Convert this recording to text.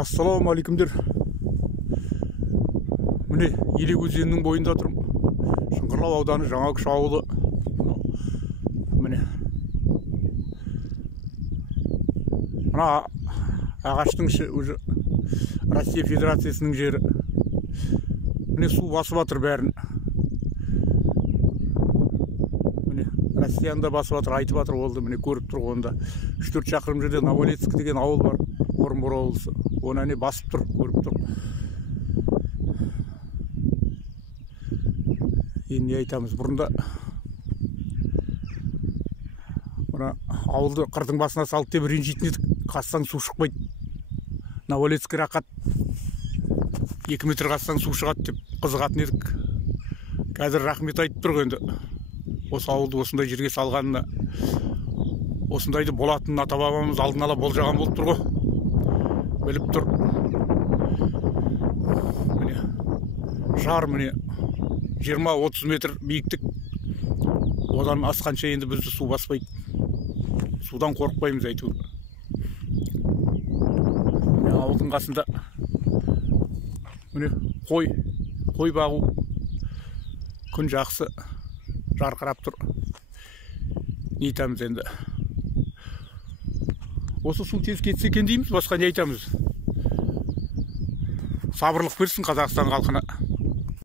Ассалаумағалейкумдер. Міне Елек өзенінің бойында тұрмын. Шыңғырлау ауданы Жаңакүш ауылы. Міне мына ағаштың іші уже Россия Федерациясының жері. Міне су басып жатыр бәрін. Міне Россияны да басып жатыр, айтып жатыр болды. Міне көріп тұр онда. 3-4 шақырым жерде Новолецк деген ауыл бар. Орынбор облысы. Оны әне басып тұр, көріп тұр. Енді не айтамыз, бұрында мына ауылды қырдың басына салып деп ренжитін едік. Қазсаң су шықпайды. Новолецк рақат 2 метр қазсаң су шығады деп қызығатын едік. Қазір рахмет айтып тұр енді. Осы ауылды осындай жерге салғанына, осындайды болатынын ата-бабамыз алдын ала болжаған болып тұр ғой. Біліп тұр. Міне жар, міне 20-30 метр биіктік. Одан асқанша енді бізді су баспайды. Судан қорықпаймыз әйтеуір. Міне ауылдың қасында міне қой бағу. Күн жақсы, жарқырап тұр. Не айтамыз енді? Осы су тез кетсе екен дейміз, басқа не айтамыз? Сабырлық берсін Қазақстан халқына.